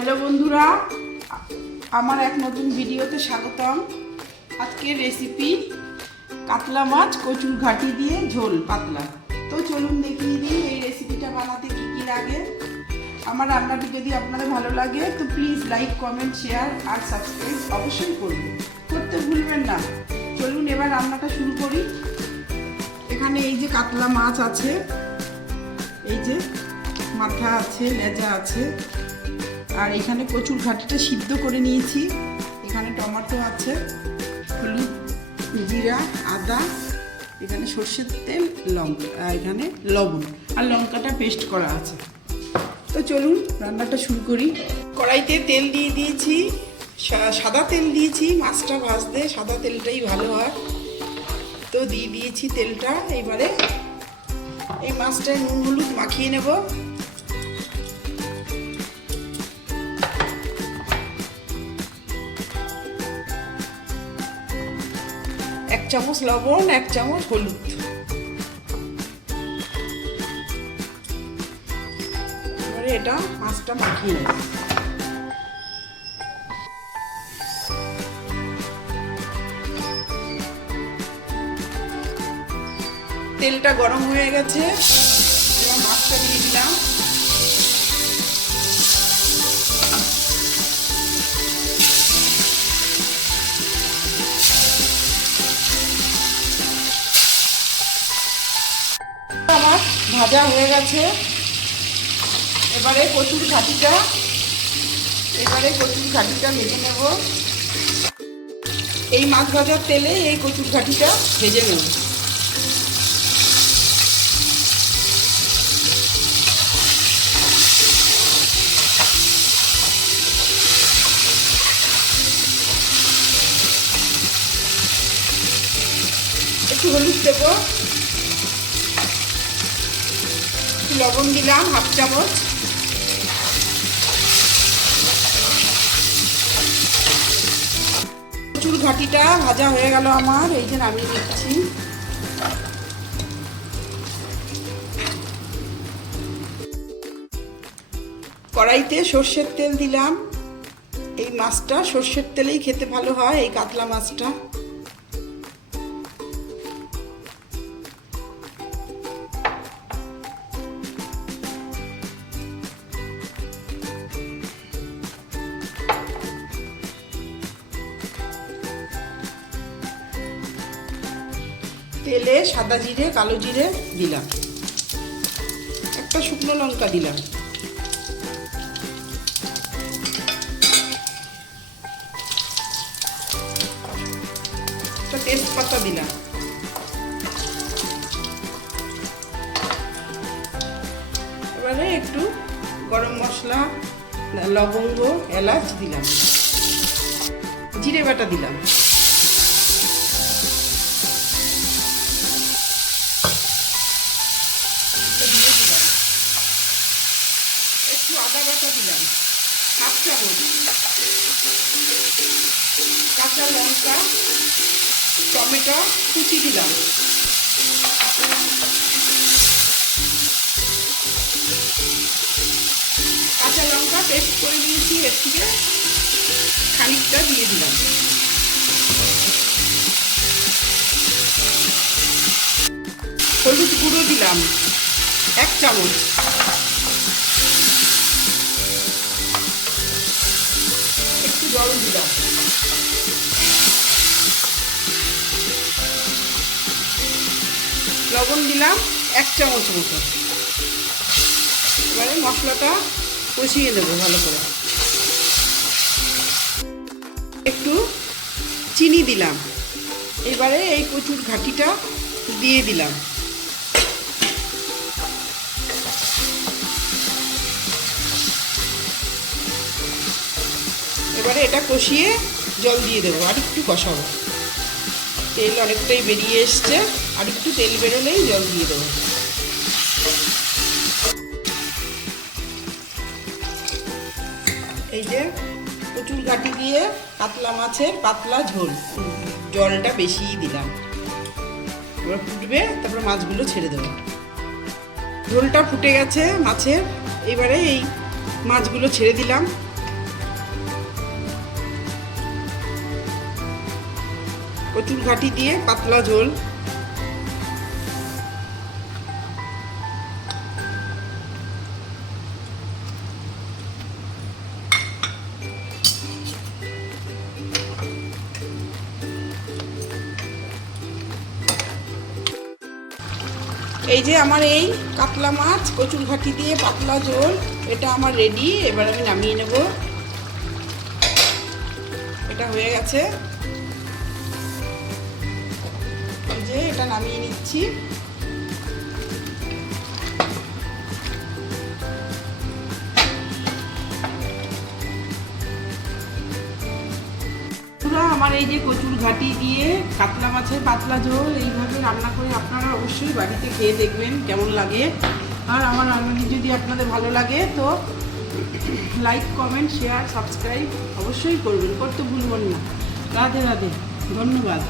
Hello বন্ধুরা, আমার এক নতুন ভিডিওতে স্বাগতম। আজকের রেসিপি কাতলা মাছ কচুর ঘাটি দিয়ে ঝোল, পাতলা। তো চলুন দেখিয়ে দিই এই রেসিপিটা বানাতে কী কী লাগে। আমার রান্নাটি যদি আপনাদের ভালো লাগে, তো প্লিজ লাইক কমেন্ট শেয়ার আর সাবস্ক্রাইব অবশ্যই করবেন। করতে ভুলবেন না। চলুন এবার রান্নাটা শুরু করি। এখানে এই যে কাতলা মাছ আছে, এই যে মাথা আছে, লেজা আছে আর এখানে কচুর ঘাটিটা সিদ্ধ করে নিয়েছি। এখানে টমেটো আছে, হলুদ, জিরা, আদা, এখানে সর্ষের তেল, লঙ্কা এখানে লবণ। আর লঙ্কাটা পেস্ট করা আছে। তো চলুন রান্নাটা শুরু করি। কড়াইতে তেল দিয়ে দিয়েছি সাদা তেল দিয়েছি, মাছটা ভাজতে সাদা তেলটাই ভালো হয়। তো দিয়ে দিয়েছি তেলটা, এবারে এই মাছটায় নুন, হলুদ মাখিয়ে নেব। চামচ লবণ, এক চামচ হলুদ। এবারে এটা মাছটা মাখিয়ে তেলটা গরম হয়ে গেছে। এবার মাছটা দিয়ে দিলাম। ভাজা হয়ে গেছে। এবারে কচুর ঘাটিটা, এবারে কচুর ঘাটিটা ভেজে নেব। এই মাছ ভাজার তেলে এই কচুর ঘাটিটা ভেজে নেব। একটু হলুদ দেবো। লবণ দিলাম, হাফ চামচ। প্রচুর ঘাটিটা ভাজা হয়ে গেল আমার, এই যে নামিয়ে দিচ্ছি। কড়াইতে সর্ষের তেল দিলাম। এই মাছটা সর্ষের তেলেই খেতে ভালো হয়, এই কাতলা মাছটা। তেলে সাদা জিরে, কালো জিরে দিলাম। একটা শুকনো লঙ্কা দিলাম। একটা তেজপাতা দিলাম। এবারে একটু গরম মশলা, লবঙ্গ, এলাচ দিলাম। জিরে বাটা দিলাম। দিয়ে দিলাম একটু আদা বাটা দিলাম হাফ চামচ কাঁচা লঙ্কা টমেটো কুচি দিলাম কাঁচা লঙ্কা পেস্ট করে নিয়েছি এর থেকে খানিকটা দিয়ে দিলাম হলুদ গুঁড়ো দিলাম। এক চামচ। একটু জল দিলাম। লবণ দিলাম এক চামচ মতো। এবারে মশলাটা কষিয়ে দেবো ভালো করে। একটু চিনি দিলাম। এবারে এই কচুর ঘাটিটা দিয়ে দিলাম। এবারে এটা কষিয়ে জল দিয়ে দেবো, আর একটু কষাবো। তেল অনেকটাই বেরিয়ে এসছে, আর একটু তেল বেরোলেই জল দিয়ে দেবো। এই যে কচুর গাটি দিয়ে কাতলা মাছের পাতলা ঝোল, জলটা বেশিই দিলাম। এবার ফুটবে, তারপরে মাছগুলো ছেড়ে দেবো। ঝোলটা ফুটে গেছে মাছের, এবারে এই মাছগুলো ছেড়ে দিলাম। কচুর ঘাটি দিয়ে পাতলা ঝোল। এই যে আমার এই কাতলা মাছ, কচুর ঘাটি দিয়ে পাতলা ঝোল, এটা আমার রেডি এবার আমি নামিয়ে নেব। এটা হয়ে গেছে। এটা নামিয়ে নিচ্ছি। আমার এই যে কচুর ঘাটি দিয়ে কাতলা মাছের পাতলা ঝোল, এইভাবে রান্না করে আপনারা অবশ্যই বাড়িতে খেয়ে দেখবেন কেমন লাগে। আর আমার রান্নাটি যদি আপনাদের ভালো লাগে, তো লাইক, কমেন্ট, শেয়ার, সাবস্ক্রাইব অবশ্যই করবেন। করতে ভুলবেন না। রাধে রাধে। ধন্যবাদ।